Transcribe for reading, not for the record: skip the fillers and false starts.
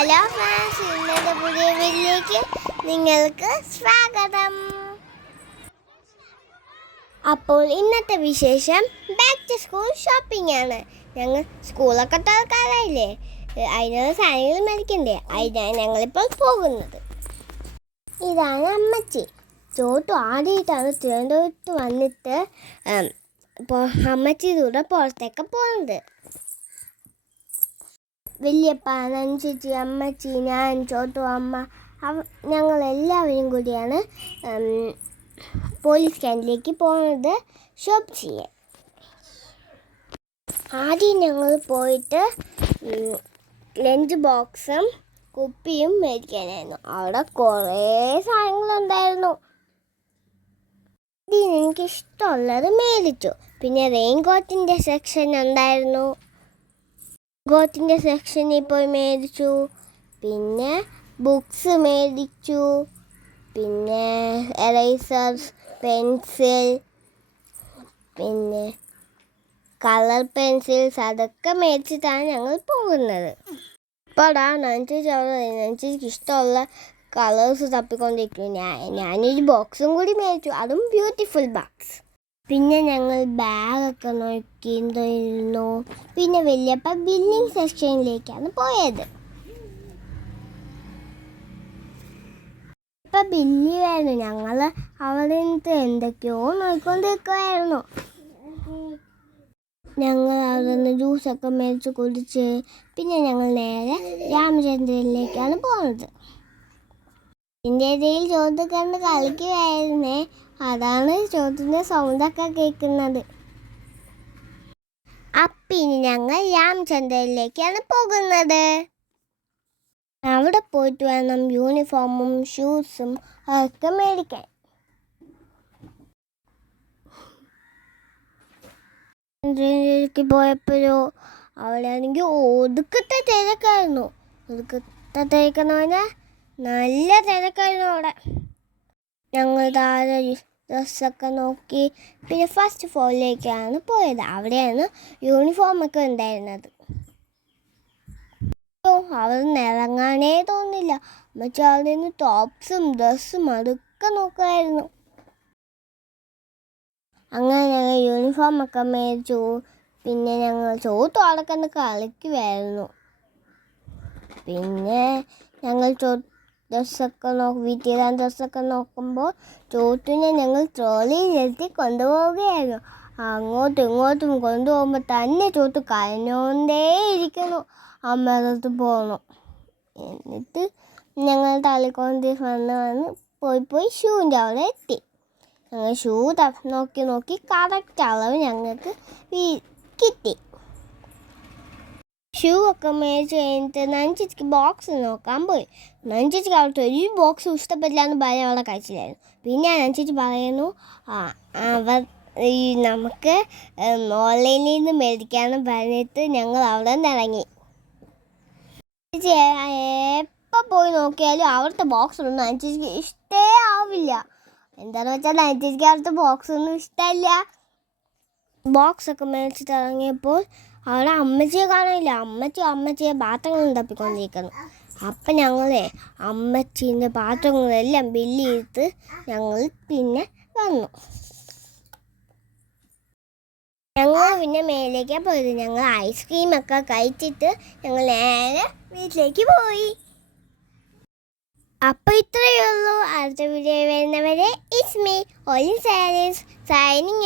Hello friends, ഇന്നത്തെ പുതിയ വീഡിയോയിലേക്ക് നിങ്ങൾക്ക് സ്വാഗതം. അപ്പോൾ ഇന്നത്തെ വിശേഷം ബാക്ക് ടു സ്കൂൾ ഷോപ്പിംഗ് ആണ്. ഞങ്ങൾ സ്കൂളൊക്കെ തുറക്കാറായില്ലേ, അതിനുള്ള സാധനങ്ങൾ മേടിക്കണ്ടേ, അതിനാണ് ഞങ്ങളിപ്പോൾ പോകുന്നത്. ഇതാണ് അമ്മച്ചി. ചോട്ടു ആദ്യമായിട്ടാണ് തിരുവനന്തപുരത്ത് വന്നിട്ട് അമ്മച്ചിയുടെ പുറത്തേക്ക് പോകുന്നത്. വലിയപ്പ, നഞ്ചേച്ചി, അമ്മച്ചി, ഞാൻ, ചോട്ടു, അമ്മ, ഞങ്ങളെല്ലാവരും കൂടിയാണ് പോലീസ് ക്യാൻറ്റിലേക്ക് പോകുന്നത് ഷോപ്പ് ചെയ്യാൻ. ആദ്യം ഞങ്ങൾ പോയിട്ട് ലഞ്ച് ബോക്സും കുപ്പിയും മേടിക്കാനായിരുന്നു. അവിടെ കുറേ സാധനങ്ങളുണ്ടായിരുന്നു. എനിക്കിഷ്ടമുള്ളത് മേടിച്ചു. പിന്നെ റെയിൻ കോട്ടിൻ്റെ സെക്ഷൻ ഉണ്ടായിരുന്നു. ഗോത്തിൻ്റെ സെക്ഷനിൽ പോയി മേടിച്ചു. പിന്നെ ബുക്സ് മേടിച്ചു. പിന്നെ എറേസേഴ്സ്, പെൻസിൽ, പിന്നെ കളർ പെൻസിൽസ്, അതൊക്കെ മേടിച്ചിട്ടാണ് ഞങ്ങൾ പോകുന്നത്. ഇപ്പോൾ നഞ്ചേച്ചിക്ക് ഇഷ്ടമുള്ള കളേഴ്സ് തപ്പിക്കൊണ്ടിരിക്കും. ഞാനൊരു ബോക്സും കൂടി മേടിച്ചു, അതും ബ്യൂട്ടിഫുൾ ബോക്സ്. പിന്നെ ഞങ്ങൾ ബാഗൊക്കെ നോക്കിയിരുന്നു. പിന്നെ വലിയപ്പ ബില്ലിംഗ് സെക്ഷനിലേക്കാണ് പോയത്. ഇപ്പം ബില്ല് ആയിരുന്നു. ഞങ്ങൾ അവിടെ നിന്ന് എന്തൊക്കെയോ നോക്കിക്കൊണ്ടിരിക്കുമായിരുന്നു. ഞങ്ങൾ അവിടെ നിന്ന് ജ്യൂസൊക്കെ മേടിച്ച് കുടിച്ച് പിന്നെ ഞങ്ങൾ നേരെ രാമചന്ദ്രനിലേക്കാണ് പോകുന്നത്. ഇതിൻ്റെ ഇടയിൽ ചോദ്യം കണ്ട് കളിക്കുമായിരുന്നേ, അതാണ് ചോദ്യത്തിൻ്റെ സൗണ്ടൊക്കെ കേൾക്കുന്നത്. അപ്പിനി ഞങ്ങൾ രാമചന്ദ്രനിലേക്കാണ് പോകുന്നത്. അവിടെ പോയിട്ട് വേണം യൂണിഫോമും ഷൂസും ഒക്കെ മേടിക്കാൻ. ചന്ദ്രനിലേക്ക് പോയപ്പോഴോ അവിടെയാണെങ്കിൽ ഒടുക്കത്തെ തിരക്കായിരുന്നു. ഒടുക്കത്തെ തിരക്കെന്ന് പറഞ്ഞാൽ നല്ല തിരക്കായിരുന്നു അവിടെ. ഞങ്ങൾ താഴെ ഡ്രസ്സൊക്കെ നോക്കി പിന്നെ ഫസ്റ്റ് ഫ്ലോറിലേക്കാണ് പോയത്. അവിടെയാണ് യൂണിഫോമൊക്കെ ഉണ്ടായിരുന്നത്. അവിടെ നിന്ന് ഇറങ്ങാനേ തോന്നില്ല. മറ്റേ അവിടെ നിന്ന് ടോപ്സും ഡ്രസ്സും അതൊക്കെ നോക്കുമായിരുന്നു. അങ്ങനെ ഞങ്ങൾ യൂണിഫോമൊക്കെ മേടിച്ചു. പിന്നെ ഞങ്ങൾ ചോട്ടു അവിടെ നിന്ന് കളിക്കുമായിരുന്നു. പിന്നെ ഞങ്ങൾ വീട്ടിൽ ഡ്രസ്സൊക്കെ നോക്കുമ്പോൾ ചോട്ടിനെ ഞങ്ങൾ ട്രോളിയിലെത്തി കൊണ്ടുപോവുകയായിരുന്നു. അങ്ങോട്ടും ഇങ്ങോട്ടും കൊണ്ടുപോകുമ്പോൾ തന്നെ ചോട്ട് കരഞ്ഞോണ്ടേയിരിക്കുന്നു. അമ്മയടുത്ത് പോകണം. എന്നിട്ട് ഞങ്ങൾ തള്ളിക്കൊണ്ട് വന്ന് പോയി ഷൂവിൻ്റെ അവിടെ എത്തി. ഞങ്ങൾ ഷൂ നോക്കി കറക്റ്റ് അളവ് ഞങ്ങൾക്ക് കിട്ടി. ഷൂ ഒക്കെ മേടിച്ച് കഴിഞ്ഞിട്ട് നഞ്ചേച്ചിക്ക് ബോക്സ് നോക്കാൻ പോയി. നഞ്ചേച്ചിക്ക് അവിടുത്തെ ഒരു ബോക്സ് ഇഷ്ടപ്പെട്ടില്ല എന്ന് പറയാൻ അവിടെ കഴിച്ചില്ലായിരുന്നു. പിന്നെ നഞ്ചേച്ചി പറയുന്നു നമുക്ക് ഓൺലൈനിൽ നിന്ന് മേടിക്കാമെന്ന് പറഞ്ഞിട്ട് ഞങ്ങൾ അവിടെ നിന്ന് ഇറങ്ങി. ചേച്ചി എപ്പോൾ പോയി നോക്കിയാലും അവിടുത്തെ ബോക്സ് ഒന്നും നഞ്ചേച്ചിക്ക് ഇഷ്ടേ ആവില്ല. എന്താണെന്ന് വെച്ചാൽ നഞ്ചേച്ചിക്ക് അവിടുത്തെ ബോക്സ് ഒന്നും ഇഷ്ടമില്ല. ബോക്സൊക്കെ മേടിച്ചിട്ട് ഇറങ്ങിയപ്പോൾ അവിടെ അമ്മച്ചിയെ കാണില്ല. അമ്മച്ചിയെ പാത്രങ്ങളും തപ്പിക്കൊണ്ടിരിക്കുന്നു. അപ്പം ഞങ്ങൾ അമ്മച്ചീൻ്റെ പാത്രങ്ങളെല്ലാം ബില്ല് ചെയ്ത് ഞങ്ങൾ പിന്നെ വന്നു. ഞങ്ങൾ പിന്നെ മേലേക്കാണ് പോയത്. ഞങ്ങൾ ഐസ്ക്രീമൊക്കെ കഴിച്ചിട്ട് ഞങ്ങൾ നേരെ വീട്ടിലേക്ക് പോയി. അപ്പോൾ ഇത്രയേ ഉള്ളൂ. അടുത്ത വീഡിയോ വരുന്നവരെ ഇറ്റ്സ് മീ ഓയിൻ സാരീസ് സൈനിങ്